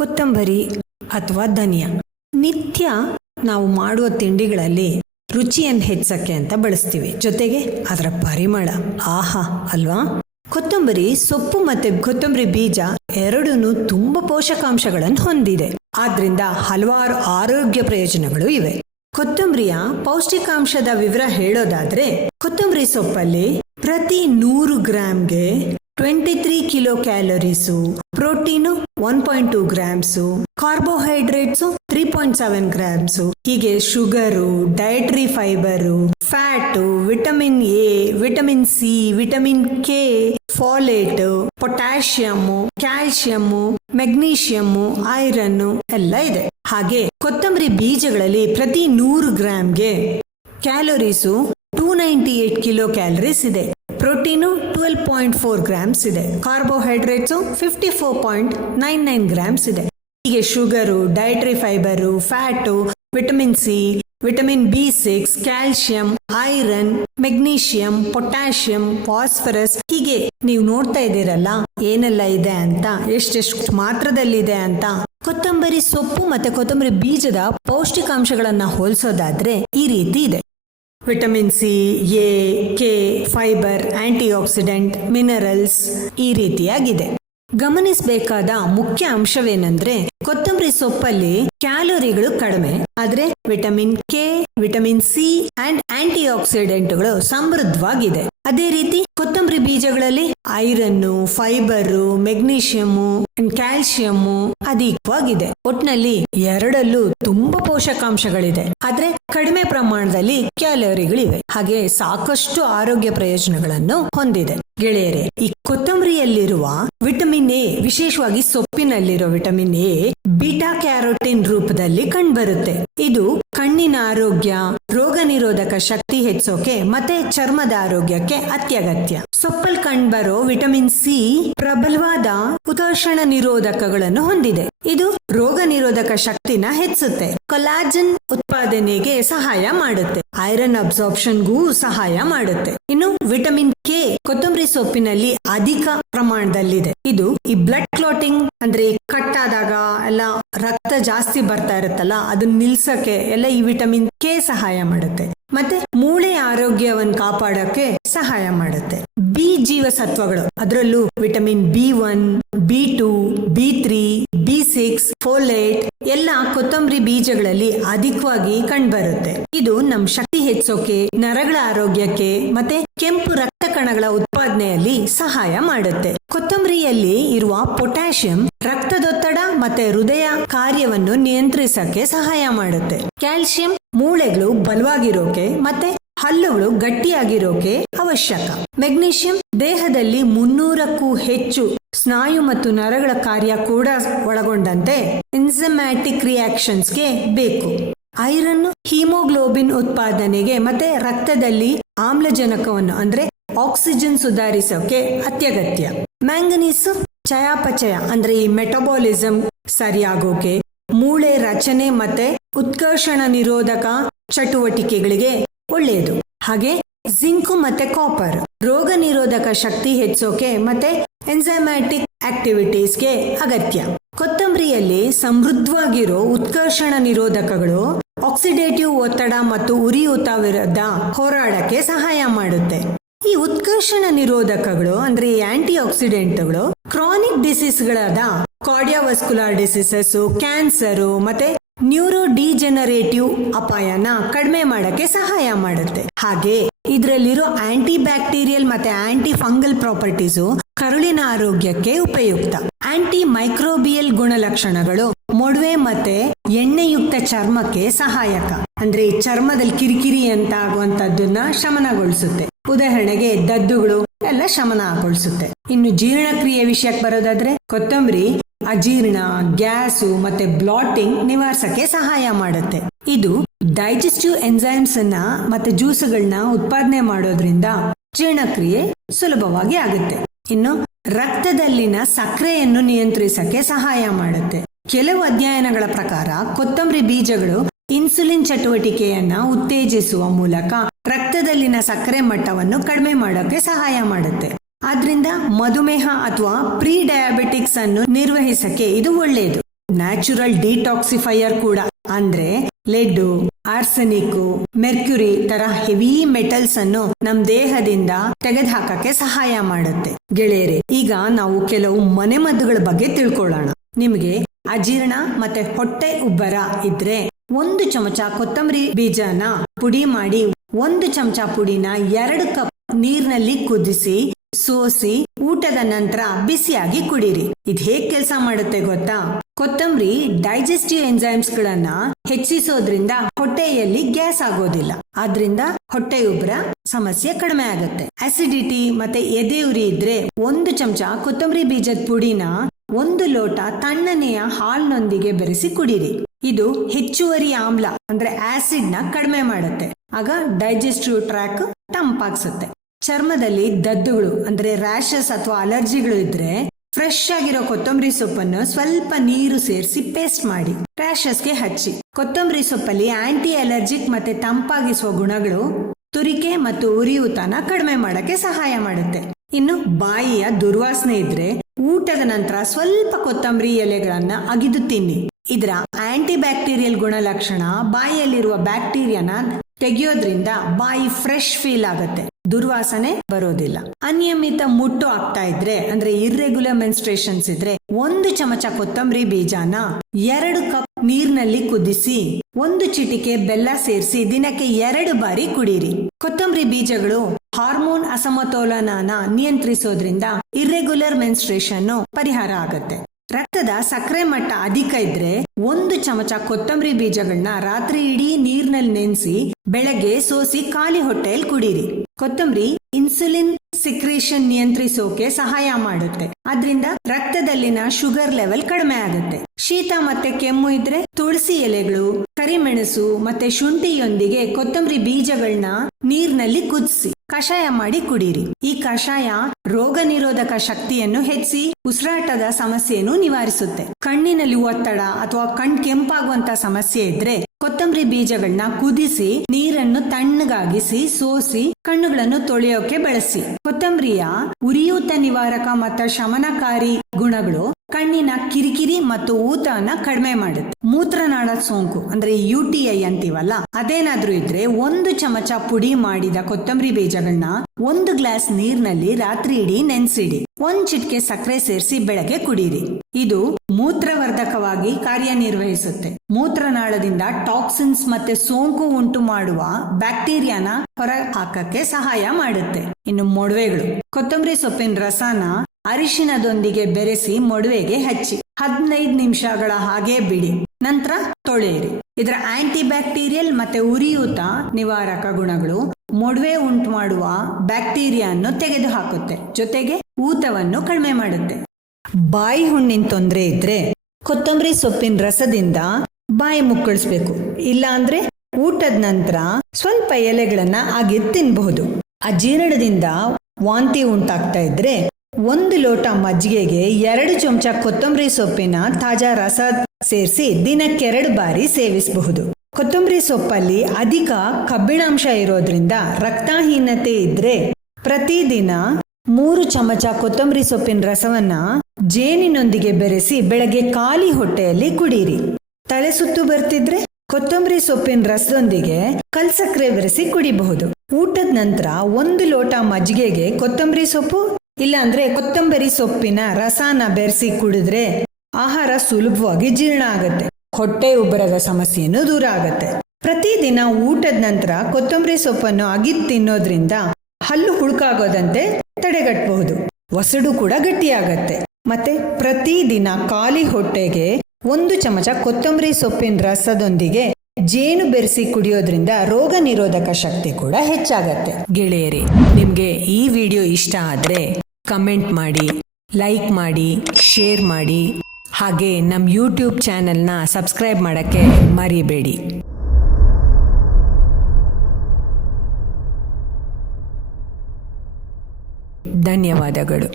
ಕೊತ್ತಂಬರಿ ಅಥವಾ ಧನಿಯಾ. ನಿತ್ಯ ನಾವು ಮಾಡುವ ತಿಂಡಿಗಳಲ್ಲಿ ರುಚಿಯನ್ನು ಹೆಚ್ಚಕ್ಕೆ ಅಂತ ಬಳಸ್ತೀವಿ. ಜೊತೆಗೆ ಅದರ ಪರಿಮಳ. ಆಹಾ, ಅಲ್ವಾ? ಕೊತ್ತಂಬರಿ ಸೊಪ್ಪು ಮತ್ತೆ ಕೊತ್ತಂಬರಿ ಬೀಜ ಎರಡೂ ತುಂಬಾ ಪೋಷಕಾಂಶಗಳನ್ನು ಹೊಂದಿದೆ. ಆದ್ರಿಂದ ಹಲವಾರು ಆರೋಗ್ಯ ಪ್ರಯೋಜನಗಳು ಇವೆ. ಕೊತ್ತಂಬರಿಯ ಪೌಷ್ಟಿಕಾಂಶದ ವಿವರ ಹೇಳೋದಾದ್ರೆ, ಕೊತ್ತಂಬರಿ ಸೊಪ್ಪಲ್ಲಿ ಪ್ರತಿ ನೂರು ಗ್ರಾಮ್ಗೆ twenty three kilo calories, protein one point two grams carbohydrates three point seven grams ಹೀಗೆ sugar dietary fibre fat vitamin A vitamin C vitamin K folate potassium calcium magnesium iron ಎಲ್ಲ ಇದೆ. ಹಾಗೆ ಕೊತ್ತಂಬರಿ ಬೀಜಗಳಲ್ಲಿ ಪ್ರತಿ ನೂರು ಗ್ರಾಮ್ಗೆ calories two ninety eight kilo calories ಇದೆ. Protein twelve point four grams ಇದೆ. Carbohydrates fifty four point nine nine grams ಇದೆ. ಹೀಗೆ sugar dietary fibre fat vitamin C vitamin B six calcium iron magnesium potassium phosphorus ಹೀಗೆ ನೀವು ನೋಡ್ತಾ ಇದ್ದೀರಲ್ಲ, ಏನೆಲ್ಲ ಇದೆ ಅಂತ, ಎಷ್ಟೆಷ್ಟು ಮಾತ್ರದಲ್ಲಿದೆ ಅಂತ. ಕೊತ್ತಂಬರಿ ಸೊಪ್ಪು ಮತ್ತೆ ಕೊತ್ತಂಬರಿ ಬೀಜದ ಪೌಷ್ಟಿಕಾಂಶಗಳನ್ನ ಹೋಲಿಸೋದಾದ್ರೆ ಈ ರೀತಿ ಇದೆ. Vitamin C, A, K, fibre, antioxidant, minerals ಈ ರೀತಿಯಾಗಿದೆ. ಗಮನಿಸಬೇಕಾದ ಮುಖ್ಯ ಅಂಶವೇನೆಂದ್ರೆ ಕೊತ್ತಂಬರಿ ಸೊಪ್ಪಲ್ಲಿ ಕ್ಯಾಲೋರಿಗಳು ಕಡಿಮೆ. ಆದರೆ vitamin K, vitamin C and anti ಆಕ್ಸಿಡೆಂಟ್ಗಳು ಸಮೃದ್ಧವಾಗಿದೆ. ಅದೇ ರೀತಿ ಕೊತ್ತಂಬರಿ ಬೀಜಗಳಲ್ಲಿ ಐರನ್ನು, ಫೈಬರು, ಮೆಗ್ನೀಷಿಯಮ್ಮು ಕ್ಯಾಲ್ಸಿಯಮ್ಮು ಅಧಿಕವಾಗಿದೆ. ಒಟ್ನಲ್ಲಿ ಎರಡಲ್ಲೂ ತುಂಬಾ ಪೋಷಕಾಂಶಗಳಿದೆ. ಆದ್ರೆ ಕಡಿಮೆ ಪ್ರಮಾಣದಲ್ಲಿ ಕ್ಯಾಲೋರಿಗಳಿವೆ. ಹಾಗೆ ಸಾಕಷ್ಟು ಆರೋಗ್ಯ ಪ್ರಯೋಜನಗಳನ್ನು ಹೊಂದಿದೆ. ಗೆಳೆಯರೆ, ಈ ಕೊತ್ತಂಬರಿಯಲ್ಲಿರುವ ವಿಟಮಿನ್ ಎ, ವಿಶೇಷವಾಗಿ ಸೊಪ್ಪಿನಲ್ಲಿರೋ ವಿಟಮಿನ್ ಎ, ಬೀಟಾ ಕ್ಯಾರೋಟಿನ್ ರೂಪದಲ್ಲಿ ಕಂಡುಬರುತ್ತೆ. ಇದು ಆರೋಗ್ಯ, ರೋಗ ನಿರೋಧಕ ಶಕ್ತಿ ಹೆಚ್ಚೋಕೆ ಮತ್ತೆ ಚರ್ಮದ ಆರೋಗ್ಯಕ್ಕೆ ಅತ್ಯಗತ್ಯ. ಸೊಪ್ಪಲ್ ಕಂಡುಬರೋ ವಿಟಮಿನ್ ಸಿ ಪ್ರಬಲವಾದ ಉದರ್ಷಣ ನಿರೋಧಕಗಳನ್ನು ಹೊಂದಿದೆ. ಇದು ರೋಗ ನಿರೋಧಕ ಶಕ್ತಿನ ಹೆಚ್ಚುತ್ತೆ. ಕೊಲಾಜನ್ ಉತ್ಪಾದನೆಗೆ ಸಹಾಯ ಮಾಡುತ್ತೆ. ಐರನ್ ಅಬ್ಸಾರ್ಪ್ಷನ್ಗೂ ಸಹಾಯ ಮಾಡುತ್ತೆ. ಇನ್ನು ವಿಟಮಿನ್ ಕೆ ಕೊತ್ತಂಬರಿ ಸೊಪ್ಪಿನಲ್ಲಿ ಅಧಿಕ ಪ್ರಮಾಣದಲ್ಲಿದೆ. ಇದು ಈ ಬ್ಲಡ್ ಕ್ಲಾಟಿಂಗ್ ಅಂದ್ರೆ ಕಟ್ ಆದಾಗ ಎಲ್ಲ ರಕ್ತ ಜಾಸ್ತಿ ಬರ್ತಾ ಇರುತ್ತಲ್ಲ, ಅದನ್ನ ನಿಲ್ಸಕ್ಕೆ ಎಲ್ಲ ಈ ವಿಟಮಿನ್ ಕೆ ಸಹಾಯ ಮಾಡುತ್ತೆ. ಮತ್ತೆ ಮೂಳೆ ಆರೋಗ್ಯವನ್ನು ಕಾಪಾಡಕ್ಕೆ ಸಹಾಯ ಮಾಡುತ್ತೆ. ಬಿ ಜೀವಸತ್ವಗಳು. ಅದರಲ್ಲೂ vitamin B one, B two, B three B six folate ಎಲ್ಲ ಕೊತ್ತಂಬರಿ ಬೀಜಗಳಲ್ಲಿ ಅಧಿಕವಾಗಿ ಕಂಡುಬರುತ್ತೆ. ಇದು ನಮ್ ಶಕ್ತಿ ಹೆಚ್ಚೋಕೆ, ನರಗಳ ಆರೋಗ್ಯಕ್ಕೆ ಮತ್ತೆ ಕೆಂಪು ರಕ್ತ ಕಣಗಳ ಉತ್ಪಾದನೆಯಲ್ಲಿ ಸಹಾಯ ಮಾಡುತ್ತೆ. ಕೊತ್ತಂಬರಿಯಲ್ಲಿ ಇರುವ ಪೊಟ್ಯಾಷಿಯಂ ರಕ್ತದೊತ್ತಡ ಮತ್ತೆ ಹೃದಯ ಕಾರ್ಯವನ್ನು ನಿಯಂತ್ರಿಸಕ್ಕೆ ಸಹಾಯ ಮಾಡುತ್ತೆ. ಕ್ಯಾಲ್ಸಿಯಂ ಮೂಳೆಗಳು ಬಲವಾಗಿರೋಕೆ ಮತ್ತೆ ಹಲ್ಲುಗಳು ಗಟ್ಟಿಯಾಗಿರೋಕೆ ಅವಶ್ಯಕ. ಮೆಗ್ನೀಷಿಯಂ ದೇಹದಲ್ಲಿ ಮುನ್ನೂರಕ್ಕೂ ಹೆಚ್ಚು ಸ್ನಾಯು ಮತ್ತು ನರಗಳ ಕಾರ್ಯ ಕೂಡ ಒಳಗೊಂಡಂತೆ ಎನ್ಸಮ್ಯಾಟಿಕ್ ರಿಯಾಕ್ಷನ್ಸ್ಗೆ ಬೇಕು. ಐರನ್, ಹಿಮೋಗ್ಲೋಬಿನ್ ಉತ್ಪಾದನೆಗೆ ಮತ್ತೆ ರಕ್ತದಲ್ಲಿ ಆಮ್ಲಜನಕವನ್ನು ಅಂದ್ರೆ ಆಕ್ಸಿಜನ್ ಸುಧಾರಿಸೋಕೆ ಅತ್ಯಗತ್ಯ. ಮ್ಯಾಂಗನೀಸ್ ಚಯಾಪಚಯ ಅಂದ್ರೆ ಈ ಮೆಟಬಾಲಿಸಂ ಸರಿಯಾಗೋಕೆ, ಮೂಳೆ ರಚನೆ ಮತ್ತೆ ಉತ್ಕರ್ಷಣ ನಿರೋಧಕ ಚಟುವಟಿಕೆಗಳಿಗೆ ಒಳ್ಳೆಯದು. ಹಾಗೆ ಜಿಂಕು ಮತ್ತೆ ಕಾಪರ್. ರೋಗ ನಿರೋಧಕ ಶಕ್ತಿ ಹೆಚ್ಚೋಕೆ ಮತ್ತೆ ಎನ್ಸೈಮ್ಯಾಟಿಕ್ ಆಕ್ಟಿವಿಟೀಸ್ಗೆ ಅಗತ್ಯ. ಕೊತ್ತಂಬರಿಯಲ್ಲಿ ಸಮೃದ್ಧವಾಗಿರೋ ಉತ್ಕರ್ಷಣ ನಿರೋಧಕಗಳು ಆಕ್ಸಿಡೇಟಿವ್ ಒತ್ತಡ ಮತ್ತು ಉರಿಯೂತ ವಿರುದ್ಧ ಹೋರಾಡಕ್ಕೆ ಸಹಾಯ ಮಾಡುತ್ತೆ. ಈ ಉತ್ಕರ್ಷಣ ನಿರೋಧಕಗಳು ಅಂದ್ರೆ ಆಂಟಿ ಆಕ್ಸಿಡೆಂಟ್ಗಳು ಕ್ರಾನಿಕ್ ಡಿಸೀಸ್ಗಳಾದ ಕಾರ್ಡಿಯೋವಸ್ಕುಲರ್ ಡಿಸೀಸಸ್ ಕ್ಯಾನ್ಸರ್ ಮತ್ತೆ ನ್ಯೂರೋ ಡಿಜೆನರೇಟಿವ್ ಅಪಾಯನ ಕಡಿಮೆ ಮಾಡಕ್ಕೆ ಸಹಾಯ ಮಾಡುತ್ತೆ. ಹಾಗೆ ಇದರಲ್ಲಿರೋ ಆಂಟಿ ಬ್ಯಾಕ್ಟೀರಿಯಲ್ ಮತ್ತೆ ಆಂಟಿ ಫಂಗಲ್ ಪ್ರಾಪರ್ಟೀಸ್ ಕರುಳಿನ ಆರೋಗ್ಯಕ್ಕೆ ಉಪಯುಕ್ತ. ಆಂಟಿ ಮೈಕ್ರೋಬಿಯಲ್ ಗುಣಲಕ್ಷಣಗಳು ಮೊಡವೆ ಮತ್ತೆ ಎಣ್ಣೆಯುಕ್ತ ಚರ್ಮಕ್ಕೆ ಸಹಾಯಕ. ಅಂದ್ರೆ ಚರ್ಮದಲ್ಲಿ ಕಿರಿಕಿರಿ ಅಂತ ಆಗುವಂತದ್ದನ್ನ ಶಮನಗೊಳಿಸುತ್ತೆ. ಉದಾಹರಣೆಗೆ ದದ್ದುಗಳು ಎಲ್ಲ ಶಮನಗೊಳಿಸುತ್ತೆ ಇನ್ನು ಜೀರ್ಣಕ್ರಿಯೆ ವಿಷಯಕ್ಕೆ ಬರೋದಾದ್ರೆ ಕೊತ್ತಂಬರಿ, ಅಜೀರ್ಣ, ಗ್ಯಾಸು ಮತ್ತೆ ಬ್ಲಾಟಿಂಗ್ ನಿವಾರಿಸಕ್ಕೆ ಸಹಾಯ ಮಾಡುತ್ತೆ. ಇದು ಡೈಜೆಸ್ಟಿವ್ ಎನ್ಸೈಮ್ಸ್ ಅನ್ನ ಮತ್ತೆ ಜ್ಯೂಸ್ಗಳನ್ನ ಉತ್ಪಾದನೆ ಮಾಡೋದ್ರಿಂದ ಜೀರ್ಣಕ್ರಿಯೆ ಸುಲಭವಾಗಿ ಆಗುತ್ತೆ. ಇನ್ನು ರಕ್ತದಲ್ಲಿನ ಸಕ್ಕರೆಯನ್ನು ನಿಯಂತ್ರಿಸಕ್ಕೆ ಸಹಾಯ ಮಾಡುತ್ತೆ. ಕೆಲವು ಅಧ್ಯಯನಗಳ ಪ್ರಕಾರ ಕೊತ್ತಂಬರಿ ಬೀಜಗಳು ಇನ್ಸುಲಿನ್ ಚಟುವಟಿಕೆಯನ್ನ ಉತ್ತೇಜಿಸುವ ಮೂಲಕ ರಕ್ತದಲ್ಲಿನ ಸಕ್ಕರೆ ಮಟ್ಟವನ್ನು ಕಡಿಮೆ ಮಾಡೋಕೆ ಸಹಾಯ ಮಾಡುತ್ತೆ. ಆದ್ರಿಂದ ಮಧುಮೇಹ ಅಥವಾ ಪ್ರೀ ಡಯಾಬಿಟಿಕ್ಸ್ ಅನ್ನು ನಿರ್ವಹಿಸಕ್ಕೆ ಇದು ಒಳ್ಳೆಯದು ನ್ಯಾಚುರಲ್ ಡಿಟಾಕ್ಸಿಫೈಯರ್ ಕೂಡ. ಅಂದ್ರೆ ಲೆಡ್ಡು ಆರ್ಸೆನಿಕ್ ಮೆರ್ಕ್ಯುರಿ ತರ ಹೆವಿ ಮೆಟಲ್ಸ್ ಅನ್ನು ನಮ್ ದೇಹದಿಂದ ತೆಗೆದುಹಾಕಕ್ಕೆ ಸಹಾಯ ಮಾಡುತ್ತೆ. ಗೆಳೆಯರೆ, ಈಗ ನಾವು ಕೆಲವು ಮನೆಮದ್ದುಗಳ ಬಗ್ಗೆ ತಿಳ್ಕೊಳ್ಳೋಣ. ನಿಮಗೆ ಅಜೀರ್ಣ ಮತ್ತೆ ಹೊಟ್ಟೆ ಉಬ್ಬರ ಇದ್ರೆ ಒಂದು ಚಮಚ ಕೊತ್ತಂಬರಿ ಬೀಜನ ಪುಡಿ ಮಾಡಿ ಒಂದು ಚಮಚ ಪುಡಿನ ಎರಡು ಕಪ್ ನೀರಿನಲ್ಲಿ ಕುದಿಸಿ, ಸೋಸಿ, ಊಟದ ನಂತರ ಬಿಸಿಯಾಗಿ ಕುಡಿರಿ. ಇದು ಹೇಗ್ ಕೆಲಸ ಮಾಡುತ್ತೆ ಗೊತ್ತಾ? ಕೊತ್ತಂಬರಿ ಡೈಜೆಸ್ಟಿವ್ ಎಂಜೈಮ್ಸ್ ಗಳನ್ನ ಹೆಚ್ಚಿಸೋದ್ರಿಂದ ಹೊಟ್ಟೆಯಲ್ಲಿ ಗ್ಯಾಸ್ ಆಗೋದಿಲ್ಲ. ಆದ್ರಿಂದ ಹೊಟ್ಟೆ ಉಬ್ಬರ ಸಮಸ್ಯೆ ಕಡಿಮೆ ಆಗುತ್ತೆ. ಅಸಿಡಿಟಿ ಮತ್ತೆ ಎದೆ ಉರಿ ಇದ್ರೆ ಒಂದು ಚಮಚ ಕೊತ್ತಂಬರಿ ಬೀಜದ ಪುಡಿನ ಒಂದು ಲೋಟ ತಣ್ಣನೆಯ ಹಾಲ್ನೊಂದಿಗೆ ಬೆರೆಸಿ ಕುಡೀರಿ. ಇದು ಹೆಚ್ಚುವರಿ ಆಮ್ಲ, ಅಂದ್ರೆ ಆಸಿಡ್ನ ಕಡಿಮೆ ಮಾಡುತ್ತೆ. ಆಗ ಡೈಜೆಸ್ಟಿವ್ ಟ್ರ್ಯಾಕ್ ತಂಪಾಗ್ಸುತ್ತೆ ಚರ್ಮದಲ್ಲಿ ದದ್ದುಗಳು, ಅಂದ್ರೆ ರ್ಯಾಷಸ್ ಅಥವಾ ಅಲರ್ಜಿಗಳು ಇದ್ರೆ ಫ್ರೆಶ್ ಆಗಿರೋ ಕೊತ್ತಂಬರಿ ಸೊಪ್ಪನ್ನು ಸ್ವಲ್ಪ ನೀರು ಸೇರಿಸಿ ಪೇಸ್ಟ್ ಮಾಡಿ ರ್ಯಾಷಸ್ಗೆ ಹಚ್ಚಿ. ಕೊತ್ತಂಬರಿ ಸೊಪ್ಪಲ್ಲಿ ಆಂಟಿ ಅಲರ್ಜಿಕ್ ಮತ್ತೆ ತಂಪಾಗಿಸುವ ಗುಣಗಳು ತುರಿಕೆ ಮತ್ತು ಉರಿಯೂತನ ಕಡಿಮೆ ಮಾಡಕ್ಕೆ ಸಹಾಯ ಮಾಡುತ್ತೆ. ಇನ್ನು ಬಾಯಿಯ ದುರ್ವಾಸನೆ ಇದ್ರೆ ಊಟದ ನಂತರ ಸ್ವಲ್ಪ ಕೊತ್ತಂಬರಿ ಎಲೆಗಳನ್ನ ಅಗಿದು ತಿನ್ನಿ. ಇದರ ಆಂಟಿ ಬ್ಯಾಕ್ಟೀರಿಯಲ್ ಗುಣಲಕ್ಷಣ ಬಾಯಿಯಲ್ಲಿರುವ ಬ್ಯಾಕ್ಟೀರಿಯಾನ ತೆಗೆಯೋದ್ರಿಂದ ಬಾಯಿ ಫ್ರೆಶ್ ಫೀಲ್ ಆಗುತ್ತೆ. ದುರ್ವಾಸನೆ ಬರೋದಿಲ್ಲ. ಅನಿಯಮಿತ ಮುಟ್ಟು ಆಗ್ತಾ ಇದ್ರೆ, ಅಂದ್ರೆ ಇರ್ರೆಗ್ಯುಲರ್ ಮೆನ್ಸ್ಟ್ರೇಷನ್ಸ್ ಇದ್ರೆ, ಒಂದು ಚಮಚ ಕೊತ್ತಂಬರಿ ಬೀಜನ ಎರಡು ಕಪ್ ನೀರಿನಲ್ಲಿ ಕುದಿಸಿ, ಒಂದು ಚಿಟಿಕೆ ಬೆಲ್ಲ ಸೇರಿಸಿ ದಿನಕ್ಕೆ ಎರಡು ಬಾರಿ ಕುಡೀರಿ. ಕೊತ್ತಂಬರಿ ಬೀಜಗಳು ಹಾರ್ಮೋನ್ ಅಸಮತೋಲನನ ನಿಯಂತ್ರಿಸೋದ್ರಿಂದ ಇರ್ರೆಗ್ಯುಲರ್ ಮೆನ್ಸ್ಟ್ರೇಷನ್ ಪರಿಹಾರ ಆಗುತ್ತೆ. ರಕ್ತದ ಸಕ್ಕರೆ ಮಟ್ಟ ಅಧಿಕ ಇದ್ರೆ ಒಂದು ಚಮಚ ಕೊತ್ತಂಬರಿ ಬೀಜಗಳನ್ನ ರಾತ್ರಿ ಇಡೀ ನೀರ್ನಲ್ಲಿ ನೆನೆಸಿ ಬೆಳಗ್ಗೆ ಸೋಸಿ ಖಾಲಿ ಹೊಟ್ಟೆಯಲ್ಲಿ ಕುಡೀರಿ. ಕೊತ್ತಂಬರಿ ಇನ್ಸುಲಿನ್ ಸಿಕ್ರೇಷನ್ ನಿಯಂತ್ರಿಸೋಕೆ ಸಹಾಯ ಮಾಡುತ್ತೆ. ಅದರಿಂದ ರಕ್ತದಲ್ಲಿನ ಶುಗರ್ ಲೆವೆಲ್ ಕಡಿಮೆ ಆಗುತ್ತೆ. ಶೀತ ಮತ್ತೆ ಕೆಮ್ಮು ಇದ್ರೆ ತುಳಸಿ ಎಲೆಗಳು, ಕರಿಮೆಣಸು ಮತ್ತೆ ಶುಂಠಿಯೊಂದಿಗೆ ಕೊತ್ತಂಬರಿ ಬೀಜಗಳನ್ನ ನೀರ್ನಲ್ಲಿ ಕುದಿಸಿ. ಕಷಾಯ ಮಾಡಿ ಕುಡೀರಿ. ಈ ಕಷಾಯ ರೋಗ ನಿರೋಧಕ ಶಕ್ತಿಯನ್ನು ಹೆಚ್ಚಿಸಿ ಉಸಿರಾಟದ ಸಮಸ್ಯೆಯನ್ನು ನಿವಾರಿಸುತ್ತೆ. ಕಣ್ಣಿನಲ್ಲಿ ಒತ್ತಡ ಅಥವಾ ಕಣ್ ಕೆಂಪಾಗುವಂತ ಸಮಸ್ಯೆ ಇದ್ರೆ ಕೊತ್ತಂಬರಿ ಬೀಜಗಳನ್ನ ಕುದಿಸಿ, ನೀರನ್ನು ತಣ್ಣಗಾಗಿಸಿ, ಸೋಸಿ, ಕಣ್ಣುಗಳನ್ನು ತೊಳೆಯೋಕೆ ಬಳಸಿ. ಕೊತ್ತಂಬರಿಯ ಉರಿಯೂತ ನಿವಾರಕ ಮತ್ತು ಶಮನಕಾರಿ ಗುಣಗಳು ಕಣ್ಣಿನ ಕಿರಿಕಿರಿ ಮತ್ತು ಊತವನ್ನ ಕಡಿಮೆ ಮಾಡುತ್ತೆ. ಮೂತ್ರನಾಳ ಸೋಂಕು, ಅಂದ್ರೆ ಯು ಟಿ ಐ ಅಂತೀವಲ್ಲ, ಅದೇನಾದ್ರೂ ಇದ್ರೆ ಒಂದು ಚಮಚ ಪುಡಿ ಮಾಡಿದ ಕೊತ್ತಂಬರಿ ಬೀಜಗಳನ್ನ ಒಂದು ಗ್ಲಾಸ್ ನೀರ್ನಲ್ಲಿ ರಾತ್ರಿ ಇಡೀ ನೆನೆಸಿಡಿ. ಒಂದ್ ಚಿಟಿಕೆ ಸಕ್ಕರೆ ಸೇರಿಸಿ ಬೆಳಗ್ಗೆ ಕುಡಿಯಿರಿ ಇದು ಮೂತ್ರವರ್ಧಕವಾಗಿ ಕಾರ್ಯನಿರ್ವಹಿಸುತ್ತೆ. ಮೂತ್ರನಾಳದಿಂದ ಟಾಕ್ಸಿನ್ಸ್ ಮತ್ತೆ ಸೋಂಕು ಉಂಟು ಮಾಡುವ ಬ್ಯಾಕ್ಟೀರಿಯಾನ ಹೊರ ಹಾಕಕ್ಕೆ ಸಹಾಯ ಮಾಡುತ್ತೆ. ಇನ್ನು ಮೊಡವೆಗಳು. ಕೊತ್ತಂಬರಿ ಸೊಪ್ಪಿನ ರಸನ ಅರಿಶಿನದೊಂದಿಗೆ ಬೆರೆಸಿ ಮೊಡವೆಗೆ ಹಚ್ಚಿ. ಹದಿನೈದು ನಿಮಿಷಗಳ ಹಾಗೆ ಬಿಡಿ. ನಂತರ ತೊಳೆಯಿರಿ. ಇದರ ಆಂಟಿ ಬ್ಯಾಕ್ಟೀರಿಯಲ್ ಮತ್ತೆ ಉರಿಯೂತ ನಿವಾರಕ ಗುಣಗಳು ಮೊಡವೆ ಉಂಟು ಮಾಡುವ ಬ್ಯಾಕ್ಟೀರಿಯಾನ್ನು ತೆಗೆದು ಹಾಕುತ್ತೆ ಜೊತೆಗೆ ಊತವನ್ನು ಕಡಿಮೆ ಮಾಡುತ್ತೆ. ಬಾಯಿ ಹುಣ್ಣಿನ ತೊಂದರೆ ಇದ್ರೆ ಕೊತ್ತಂಬರಿ ಸೊಪ್ಪಿನ ರಸದಿಂದ ಬಾಯಿ ಮುಕ್ಕಳಿಸ್ಬೇಕು. ಇಲ್ಲ ಅಂದ್ರೆ ಊಟದ ನಂತರ ಸ್ವಲ್ಪ ಎಲೆಗಳನ್ನ ಅಗೆದು ತಿನ್ಬಹುದು. ಅಜೀರ್ಣದಿಂದ ವಾಂತಿ ಉಂಟಾಗ್ತಾ ಇದ್ರೆ ಒಂದು ಲೋಟ ಮಜ್ಜಿಗೆಗೆ ಎರಡು ಚಮಚ ಕೊತ್ತಂಬರಿ ಸೊಪ್ಪಿನ ತಾಜಾ ರಸ ಸೇರಿಸಿ ದಿನಕ್ಕೆರಡು ಬಾರಿ ಸೇವಿಸಬಹುದು. ಕೊತ್ತಂಬರಿ ಸೊಪ್ಪಲ್ಲಿ ಅಧಿಕ ಕಬ್ಬಿಣಾಂಶ ಇರೋದ್ರಿಂದ ರಕ್ತಹೀನತೆ ಇದ್ರೆ ಪ್ರತಿದಿನ ಮೂರು ಚಮಚ ಕೊತ್ತಂಬರಿ ಸೊಪ್ಪಿನ ರಸವನ್ನ ಜೇನಿನೊಂದಿಗೆ ಬೆರೆಸಿ ಬೆಳಗ್ಗೆ ಖಾಲಿ ಹೊಟ್ಟೆಯಲ್ಲಿ ಕುಡಿಯಿರಿ ತಲೆ ಸುತ್ತು ಬರ್ತಿದ್ರೆ ಕೊತ್ತಂಬರಿ ಸೊಪ್ಪಿನ ರಸದೊಂದಿಗೆ ಕಲ್ಸಕ್ರೆ ಬೆರೆಸಿ ಕುಡಿಬಹುದು. ಊಟದ ನಂತರ ಒಂದು ಲೋಟ ಮಜ್ಜಿಗೆಗೆ ಕೊತ್ತಂಬರಿ ಸೊಪ್ಪು ಇಲ್ಲಾಂದ್ರೆ ಕೊತ್ತಂಬರಿ ಸೊಪ್ಪಿನ ರಸನ ಬೆರೆಸಿ ಕುಡಿದ್ರೆ ಆಹಾರ ಸುಲಭವಾಗಿ ಜೀರ್ಣ ಆಗತ್ತೆ. ಹೊಟ್ಟೆ ಉಬ್ಬರದ ಸಮಸ್ಯೆಯನ್ನು ದೂರ ಆಗತ್ತೆ. ಪ್ರತಿದಿನ ಊಟದ ನಂತರ ಕೊತ್ತಂಬರಿ ಸೊಪ್ಪನ್ನು ಅಗಿದ್ ತಿನ್ನೋದ್ರಿಂದ ಹಲ್ಲು ಹುಳುಕಾಗೋದಂತೆ ತಡೆಗಟ್ಟಬಹುದು ಒಸಡು ಕೂಡ ಗಟ್ಟಿಯಾಗತ್ತೆ. ಮತ್ತೆ ಪ್ರತಿದಿನ ಖಾಲಿ ಹೊಟ್ಟೆಗೆ ಒಂದು ಚಮಚ ಕೊತ್ತಂಬರಿ ಸೊಪ್ಪಿನ ರಸದೊಂದಿಗೆ ಜೇನು ಬೆರೆಸಿ ಕುಡಿಯೋದ್ರಿಂದ ರೋಗ ನಿರೋಧಕ ಶಕ್ತಿ ಕೂಡ ಹೆಚ್ಚಾಗತ್ತೆ. ಗೆಳೆಯರಿ, ನಿಮ್ಗೆ ಈ ವಿಡಿಯೋ ಇಷ್ಟ ಆದ್ರೆ ಕಮೆಂಟ್ ಮಾಡಿ ಲೈಕ್ ಮಾಡಿ ಶೇರ್ ಮಾಡಿ. ಹಾಗೆ ನಮ್ಮ ಯೂಟ್ಯೂಬ್ ಚಾನೆಲ್ನ ಸಬ್ಸ್ಕ್ರೈಬ್ ಮಾಡೋಕ್ಕೆ ಮರಿಬೇಡಿ. ಧನ್ಯವಾದಗಳು.